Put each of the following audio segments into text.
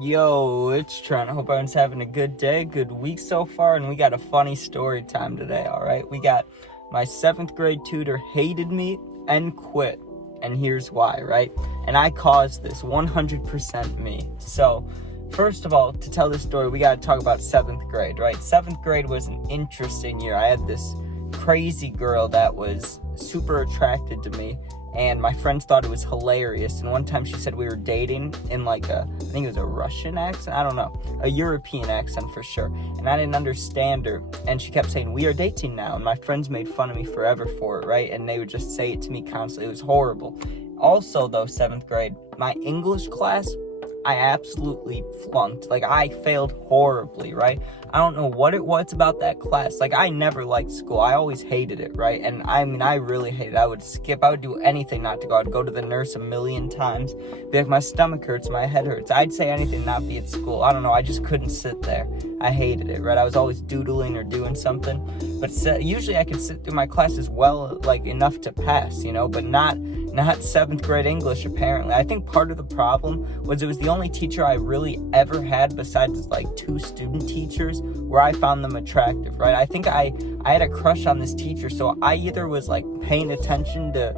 Yo, it's Trent. I hope everyone's having a good day, good week so far, and we got a funny story time today, alright? We got my 7th grade tutor hated me and quit, and here's why, right? And I caused this, 100% me. So, first of all, to tell this story, we gotta talk about 7th grade, right? 7th grade was an interesting year. I had this crazy girl that was super attracted to me, and my friends thought it was hilarious. And one time she said we were dating in I think it was a Russian accent, I don't know, a European accent for sure. And I didn't understand her, and she kept saying, we are dating now. And my friends made fun of me forever for it, right? And they would just say it to me constantly. It was horrible. Also, though, 7th grade, my English class, I absolutely flunked. I failed horribly, right? I don't know what it was about that class. I never liked school. I always hated it, right? And I really hated it. I would skip. I would do anything not to go. I'd go to the nurse a million times. Be like, my stomach hurts, my head hurts. I'd say anything not be at school. I don't know. I just couldn't sit there. I hated it, right? I was always doodling or doing something. But usually I could sit through my classes well, enough to pass, but not 7th grade English, apparently. I think part of the problem was it was the only teacher I really ever had besides 2 student teachers where I found them attractive, right? I think I had a crush on this teacher, so I either was paying attention to,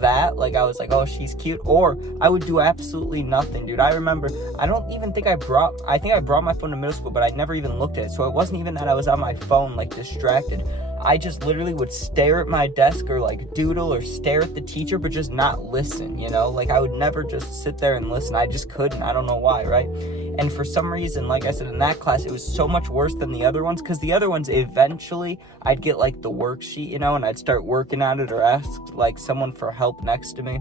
that, I was oh, she's cute, or I would do absolutely nothing, dude. I remember, I think I brought my phone to middle school, but I never even looked at it, so it wasn't even that I was on my phone, distracted. I just literally would stare at my desk or doodle or stare at the teacher, but just not listen, I would never just sit there and listen. I just couldn't. I don't know why, right? And for some reason, like I said, in that class, it was so much worse than the other ones, because the other ones, eventually, I'd get the worksheet, and I'd start working on it or ask someone for help next to me.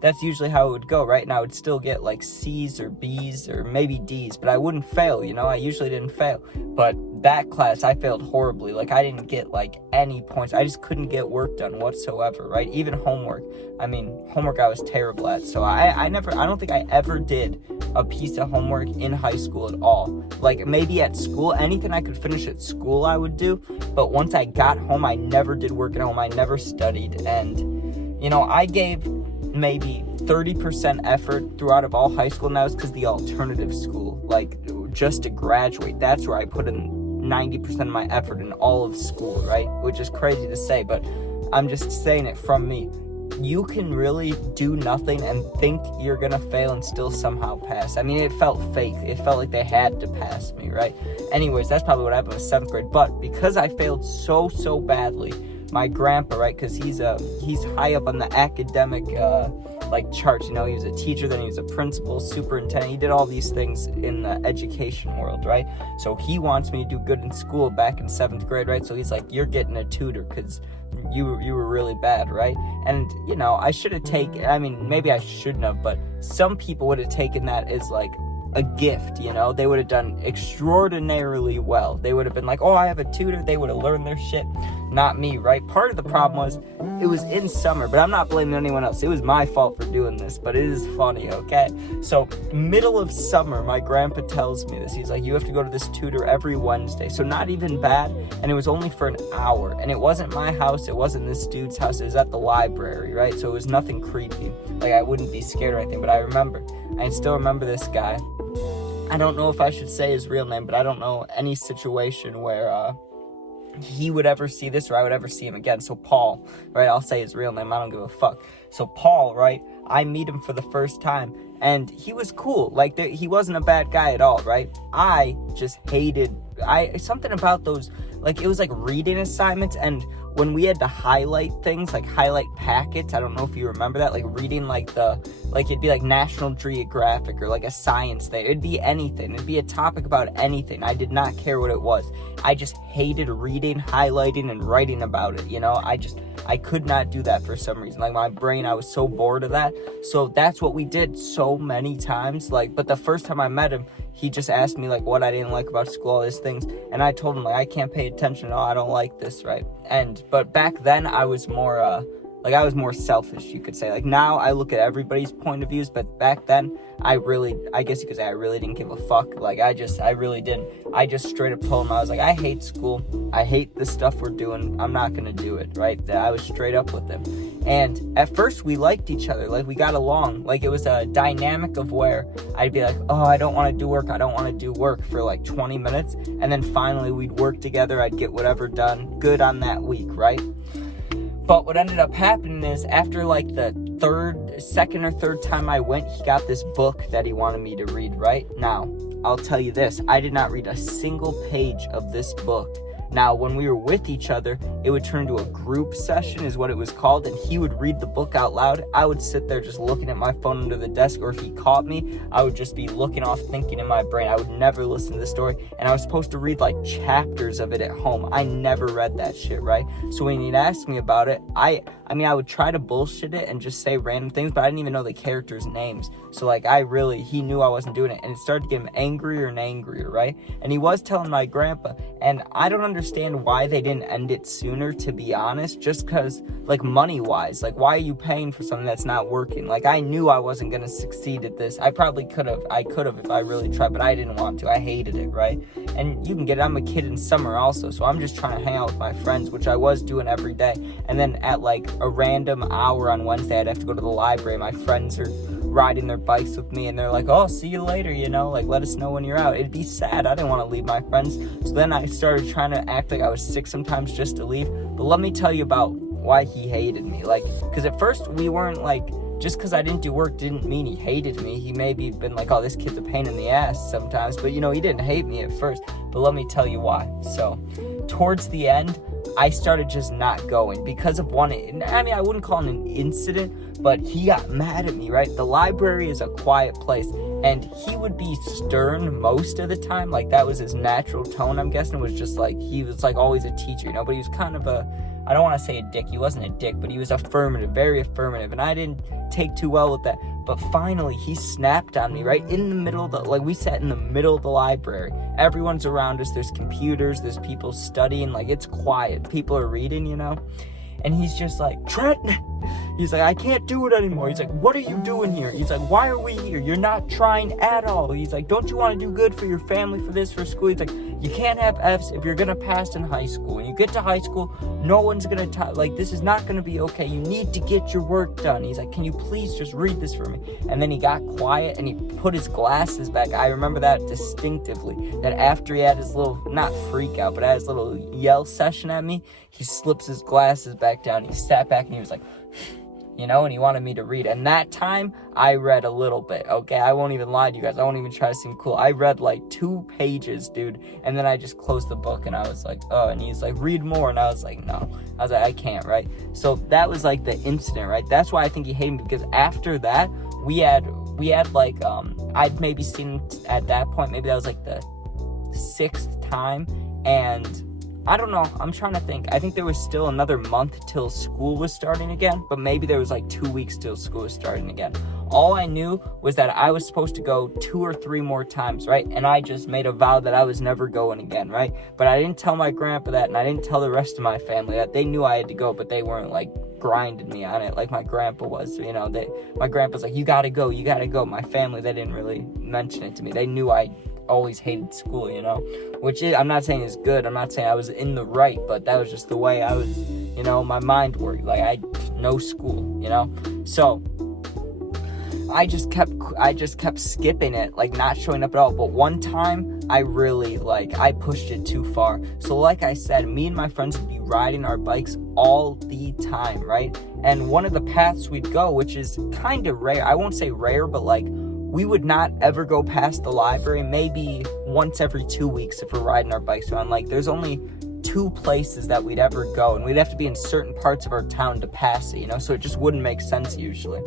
That's usually how it would go, right? And I would still get C's or B's or maybe D's, but I wouldn't fail, I usually didn't fail. But that class, I failed horribly. I didn't get any points. I just couldn't get work done whatsoever, right? Even homework. Homework I was terrible at. So I don't think I ever did a piece of homework in high school at all. Maybe at school, anything I could finish at school I would do. But once I got home, I never did work at home. I never studied. And, I gave maybe 30% effort throughout of all high school, and that was because the alternative school, just to graduate, that's where I put in 90% of my effort in all of school, right? Which is crazy to say, but I'm just saying it from me. You can really do nothing and think you're gonna fail and still somehow pass. It felt fake. It felt like they had to pass me, right? Anyways, that's probably what happened with 7th grade. But because I failed so badly, my grandpa, right, because he's high up on the academic charts, he was a teacher, then he was a principal, superintendent, he did all these things in the education world, right? So he wants me to do good in school back in 7th grade, right? So he's like, you're getting a tutor because you were really bad, right? And I should have taken, maybe I shouldn't have, but some people would have taken that as a gift, they would have done extraordinarily well. They would have been oh, I have a tutor. They would have learned their shit. Not me, right? Part of the problem was it was in summer, but I'm not blaming anyone else. It was my fault for doing this, but it is funny, okay? So middle of summer, my grandpa tells me this. He's like, you have to go to this tutor every Wednesday. So not even bad, and it was only for an hour. And it wasn't my house. It wasn't this dude's house. It was at the library, right? So it was nothing creepy. I wouldn't be scared or anything, but I still remember this guy. I don't know if I should say his real name, but I don't know any situation where he would ever see this or I would ever see him again. So Paul, right? I'll say his real name. I don't give a fuck. So Paul, right? I meet him for the first time, and he was cool. He wasn't a bad guy at all, right? I just hated something about those. It was reading assignments, and when we had to highlight things, highlight packets, I don't know if you remember that, reading it'd be National Geographic or a science thing. It'd be anything. It'd be a topic about anything. I did not care what it was. I just hated reading, highlighting, and writing about it, I could not do that for some reason. My brain, I was so bored of that. So that's what we did so many times. But the first time I met him, he just asked me what I didn't like about school, all these things, and I told him I can't pay attention. No, I don't like this, right? But back then I was more I was more selfish, you could say. Now I look at everybody's point of views, but back then I guess you could say I really didn't give a fuck. I really didn't. I just straight up told him, I was I hate school. I hate the stuff we're doing. I'm not gonna do it, right? I was straight up with him. And at first we liked each other, like we got along. Like it was a dynamic of where I'd be like, oh, I don't want to do work for like 20 minutes. And then finally we'd work together. I'd get whatever done good on that week, right? But what ended up happening is after like the second or third time I went, he got this book that he wanted me to read, right? Now, I'll tell you this, I did not read a single page of this book. Now, when we were with each other, it would turn to a group session is what it was called, and he would read the book out loud. I would sit there just looking at my phone under the desk, or if he caught me, I would just be looking off, thinking in my brain. I would never listen to the story, and I was supposed to read like chapters of it at home. I never read that shit, right? So when he'd ask me about it, I would try to bullshit it and just say random things, but I didn't even know the characters' names. So like he knew I wasn't doing it, and it started to get him angrier and angrier, right? And he was telling my grandpa, and I don't understand why they didn't end it sooner, to be honest, just because like money-wise, like why are you paying for something that's not working? Like I knew I wasn't going to succeed at this. I could have if I really tried, but I didn't want to. I hated it, right? And you can get it, I'm a kid in summer also, so I'm just trying to hang out with my friends, which I was doing every day. And then at like a random hour on Wednesday, I'd have to go to the library. My friends are riding their bikes with me, and they're like, oh, see you later, like let us know when you're out. It'd be sad. I didn't want to leave my friends. So then I started trying to act like I was sick sometimes just to leave. But let me tell you about why he hated me. Like, because at first we weren't like, just because I didn't do work didn't mean he hated me. He maybe been like, oh, this kid's a pain in the ass sometimes, but he didn't hate me at first. But let me tell you why. So towards the end, I started just not going because of I wouldn't call it an incident, but he got mad at me, right? The library is a quiet place, and he would be stern most of the time. Like that was his natural tone, I'm guessing. It was just like, he was like always a teacher, but he was kind of I don't want to say a dick. He wasn't a dick, but he was affirmative, very affirmative, and I didn't take too well with that. But finally, he snapped on me right in the middle of we sat in the middle of the library. Everyone's around us. There's computers. There's people studying. Like, it's quiet. People are reading, And he's just like, Trent, he's like, I can't do it anymore. He's like, what are you doing here? He's like, why are we here? You're not trying at all. He's like, don't you want to do good for your family, for this, for school? He's like, you can't have F's if you're going to pass in high school. When you get to high school, no one's going to, this is not going to be okay. You need to get your work done. He's like, can you please just read this for me? And then he got quiet and he put his glasses back. I remember that distinctively, that after he had his little, not freak out, but had his little yell session at me, he slips his glasses back down. He sat back and he was like, and he wanted me to read. And that time, I read a little bit, okay? I won't even lie to you guys. I won't even try to seem cool. I read like 2 pages, dude. And then I just closed the book and I was like, oh. And he's like, read more. And I was like, no. I was like, I can't, right? So that was like the incident, right? That's why I think he hated me, because after that, we had like, I'd maybe seen at that point, maybe that was like the 6th time. And I don't know. I'm trying to think. I think there was still another month till school was starting again, but maybe there was like 2 weeks till school was starting again. All I knew was that I was supposed to go 2 or 3 more times, right? And I just made a vow that I was never going again, right? But I didn't tell my grandpa that, and I didn't tell the rest of my family that. They knew I had to go, but they weren't like grinding me on it like my grandpa was. My grandpa's like, you gotta go. My family, they didn't really mention it to me. They knew I always hated school, which I'm not saying is good. I'm not saying I was in the right, but that was just the way I was, my mind worked. Like, no school, So I just kept skipping it, like not showing up at all. But one time I really I pushed it too far. So like I said, me and my friends would be riding our bikes all the time, right? And one of the paths we'd go, which is kind of rare, I won't say rare, but we would not ever go past the library, maybe once every 2 weeks if we're riding our bikes around. There's only 2 places that we'd ever go, and we'd have to be in certain parts of our town to pass it, so it just wouldn't make sense usually.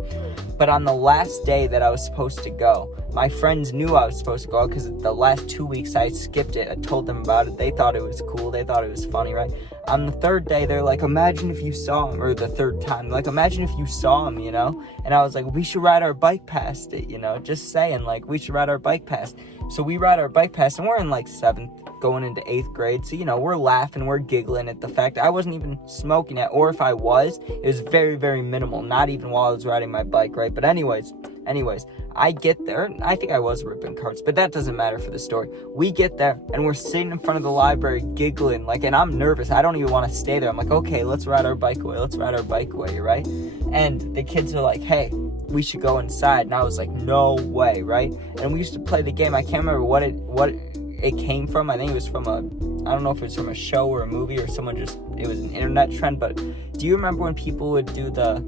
But on the last day that I was supposed to go, my friends knew I was supposed to go because the last 2 weeks I skipped it. I told them about it. They thought it was cool. They thought it was funny, right? On the 3rd day, they're like, imagine if you saw him, or the 3rd time, imagine if you saw him, And I was like, we should ride our bike past it, just saying, we should ride our bike past. So we ride our bike past, and we're in 7th, going into 8th grade. So, we're laughing, we're giggling at the fact I wasn't even smoking it, or if I was, it was very, very minimal, not even while I was riding my bike, right? But anyways, I get there, I think I was ripping carts, but that doesn't matter for the story. We get there, and we're sitting in front of the library giggling, like, and I'm nervous. I don't even want to stay there. I'm like, okay, let's ride our bike away, right? And the kids are like, hey, we should go inside. And I was like, no way, right? And we used to play the game. I can't remember what it came from. I think it was from I don't know if it's from a show or a movie or it was an internet trend, but do you remember when people would do the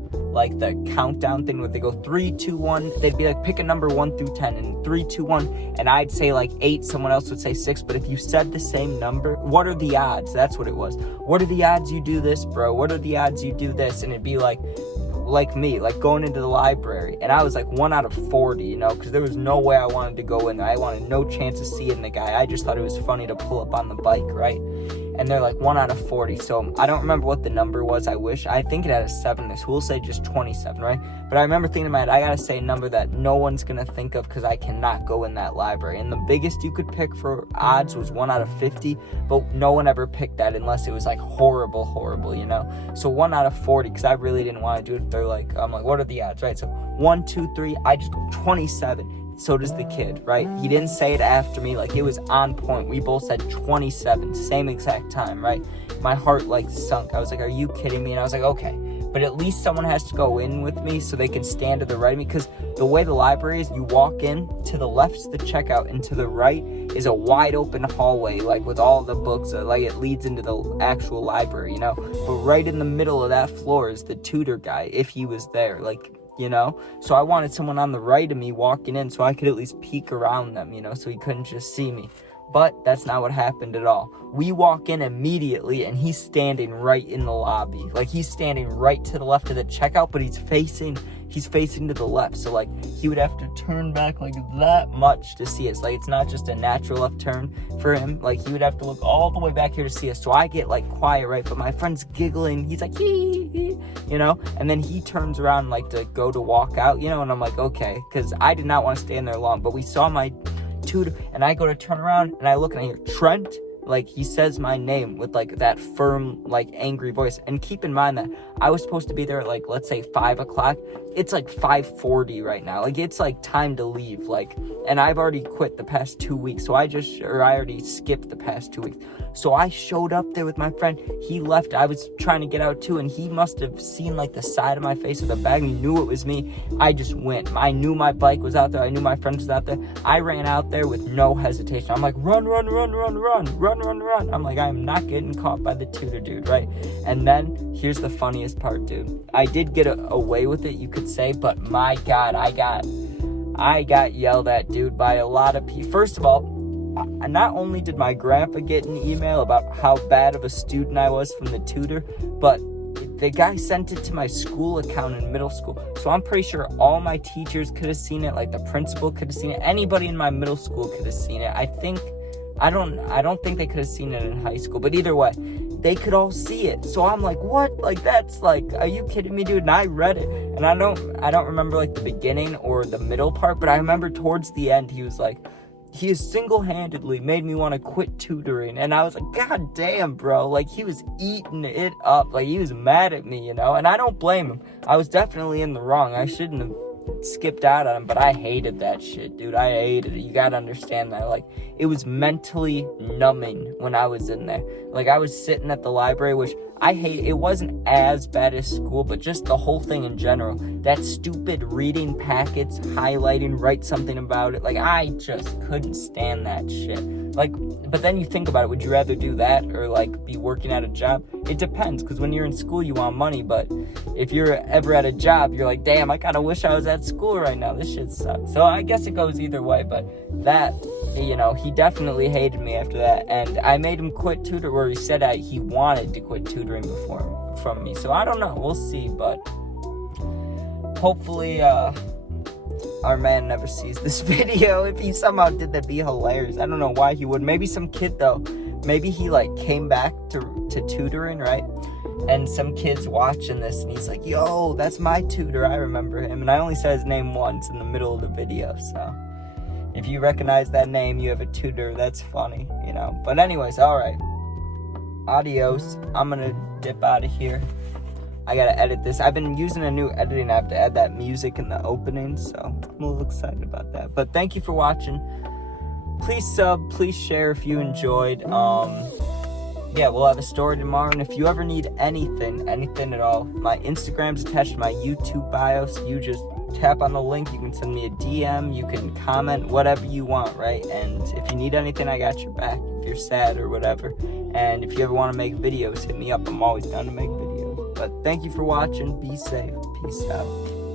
countdown thing where they go 3, 2, 1, they'd be like, pick a number 1 through 10, and 3, 2, 1, and I'd say like 8, someone else would say 6, but if you said the same number, what are the odds? That's what it was. What are the odds you do this, bro? What are the odds you do this? And it'd be like me, like going into the library, and I was like 1 out of 40, you know, because there was no way I wanted to go in there. I wanted no chance of seeing the guy. I just thought it was funny to pull up on the bike, right? And they're like 1 out of 40, so I don't remember what the number was. I think it had a 7. This we'll say just 27, right? But I remember thinking in my head, I gotta say a number that no one's gonna think of because I cannot go in that library. And the biggest you could pick for odds was 1 out of 50, but no one ever picked that unless it was like horrible, you know? So 1 out of 40, because I really didn't want to do it. They're like, I'm like, what are the odds, right? So 1, 2, 3, I just go 27. So does the kid, right? He didn't say it after me, like it was on point. We both said 27, same exact time, right? My heart like sunk. I was like, are you kidding me? And I was like, okay, but at least someone has to go in with me so they can stand to the right of me, because the way the library is, you walk in, to the left's the checkout, and to the right is a wide open hallway, like with all the books, like it leads into the actual library, you know? But right in the middle of that floor is the tutor guy, if he was there, like, you know? So I wanted someone on the right of me walking in so I could at least peek around them, you know, so he couldn't just see me. But that's not what happened at all. We walk in immediately, and he's standing right in the lobby. Like, he's standing right to the left of the checkout, but he's facing to the left. So, like, he would have to turn back, like, that much to see us. Like, it's not just a natural left turn for him. Like, he would have to look all the way back here to see us. So I get, like, quiet, right? But my friend's giggling. He's like, hee, you know? And then he turns around, like, to go to walk out, you know? And I'm like, okay. Because I did not want to stay in there long. But we saw my tutor, and I go to turn around, and I look, and I hear, Trent? Like, he says my name with, like, that firm, like, angry voice. And keep in mind that I was supposed to be there at, like, let's say 5 o'clock. It's, like, 5:40 right now. Like, it's, like, time to leave. Like, and I've already quit the past 2 weeks. So I already skipped the past 2 weeks. So I showed up there with my friend. He left. I was trying to get out, too. And he must have seen, like, the side of my face or the bag. He knew it was me. I just went. I knew my bike was out there. I knew my friend was out there. I ran out there with no hesitation. I'm like, run. I'm like, I'm not getting caught by the tutor dude, right? And then here's the funniest part, dude. I did get away with it, you could say, but my God, I got yelled at, dude, by a lot of people. First of all, not only did my grandpa get an email about how bad of a student I was from the tutor, but the guy sent it to my school account in middle school. So I'm pretty sure all my teachers could have seen it, like the principal could have seen it, anybody in my middle school could have seen it. I don't think they could have seen it in high school, but either way, they could all see it. So I'm like, what? Like, that's like, are you kidding me, dude? And I read it, and I don't remember like the beginning or the middle part, but I remember towards the end, he was like, he has single-handedly made me want to quit tutoring. And I was like, God damn, bro. Like, he was eating it up. Like, he was mad at me, you know? And I don't blame him. I was definitely in the wrong. I shouldn't have skipped out on him, but I hated that shit, dude. I hated it. You gotta understand that. Like, it was mentally numbing when I was in there. Like, I was sitting at the library, which I hate. It wasn't as bad as school, but just the whole thing in general. That stupid reading packets, highlighting, write something about it. Like, I just couldn't stand that shit. Like, but then you think about it, would you rather do that or, like, be working at a job? It depends, because when you're in school, you want money, but if you're ever at a job, you're like, damn, I kind of wish I was at school right now. This shit sucks. So I guess it goes either way, but that, you know, he definitely hated me after that, and I made him quit tutor, where he said he wanted to quit tutoring from me. So I don't know. We'll see, but hopefully, our man never sees this video. If he somehow did, that'd be hilarious. I don't know why he would. Maybe some kid, though. Maybe he, like, came back to tutoring, right? And some kid's watching this, and he's like, yo, that's my tutor. I remember him. And I only said his name once in the middle of the video, so if you recognize that name, you have a tutor. That's funny, you know? But anyways, all right. Adios. I'm gonna dip out of here. I gotta edit this. I've been using a new editing app to add that music in the opening, so I'm a little excited about that. But thank you for watching. Please sub, please share if you enjoyed. Yeah, we'll have a story tomorrow, and if you ever need anything at all, my Instagram's attached to my YouTube bio, so you just tap on the link. You can send me a DM, you can comment, whatever you want, right? And if you need anything, I got your back, if you're sad or whatever. And if you ever want to make videos, hit me up. I'm always down to make videos. But thank you for watching. Be safe. Peace out.